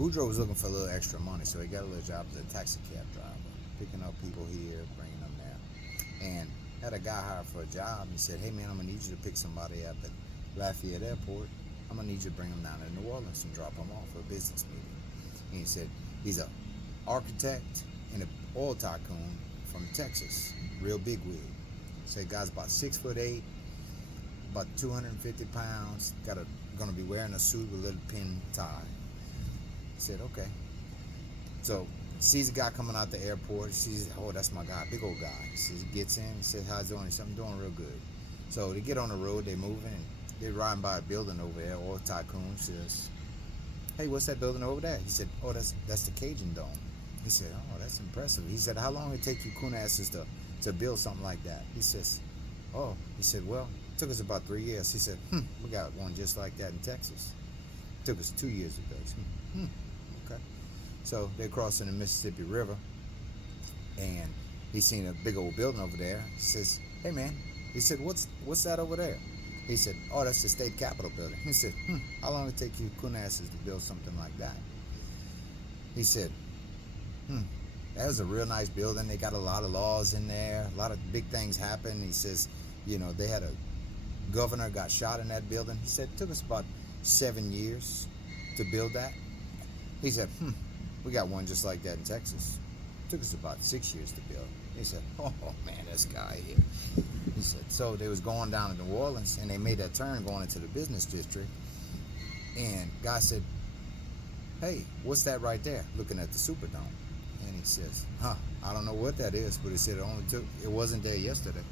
Beaudreaux was looking for a little extra money, so he got a little job as a taxi cab driver, picking up people here, bringing them there. And had a guy hired for a job. He said, "Hey man, I'm gonna need you to pick somebody up at Lafayette Airport. I'm gonna need you to bring them down to New Orleans and drop them off for a business meeting." And he said, he's a architect and an oil tycoon from Texas, real big wig. Said guy's about 6'8", about 250 pounds, gonna be wearing a suit with a little pin tie. He said, okay. So sees a guy coming out the airport. He sees, oh, that's my guy, big old guy. He gets in, he says, how's it doing? He said, I'm doing real good. So they get on the road, they're moving, and they're riding by a building over there. Oil tycoon says, hey, what's that building over there? He said, oh, that's the Cajun Dome. He said, oh, that's impressive. He said, how long did it take you coonasses to build something like that? He says, oh, he said, well, it took us about 3 years. He said, we got one just like that in Texas. It took us 2 years to build. Okay. So they're crossing the Mississippi River, and he seen a big old building over there. He says, hey man, he said, what's that over there? He said, oh, that's the state capitol building. He said, how long did it take you coonasses to build something like that? He said, that was a real nice building. They got a lot of laws in there. A lot of big things happened. He says, they had a governor got shot in that building. He said, it took us about 7 years to build that. He said, we got one just like that in Texas. It took us about 6 years to build. He said, oh man, this guy here. He said, so they was going down to New Orleans, and they made that turn going into the business district. And guy said, hey, what's that right there? Looking at the Superdome. And he says, I don't know what that is, but he said it wasn't there yesterday.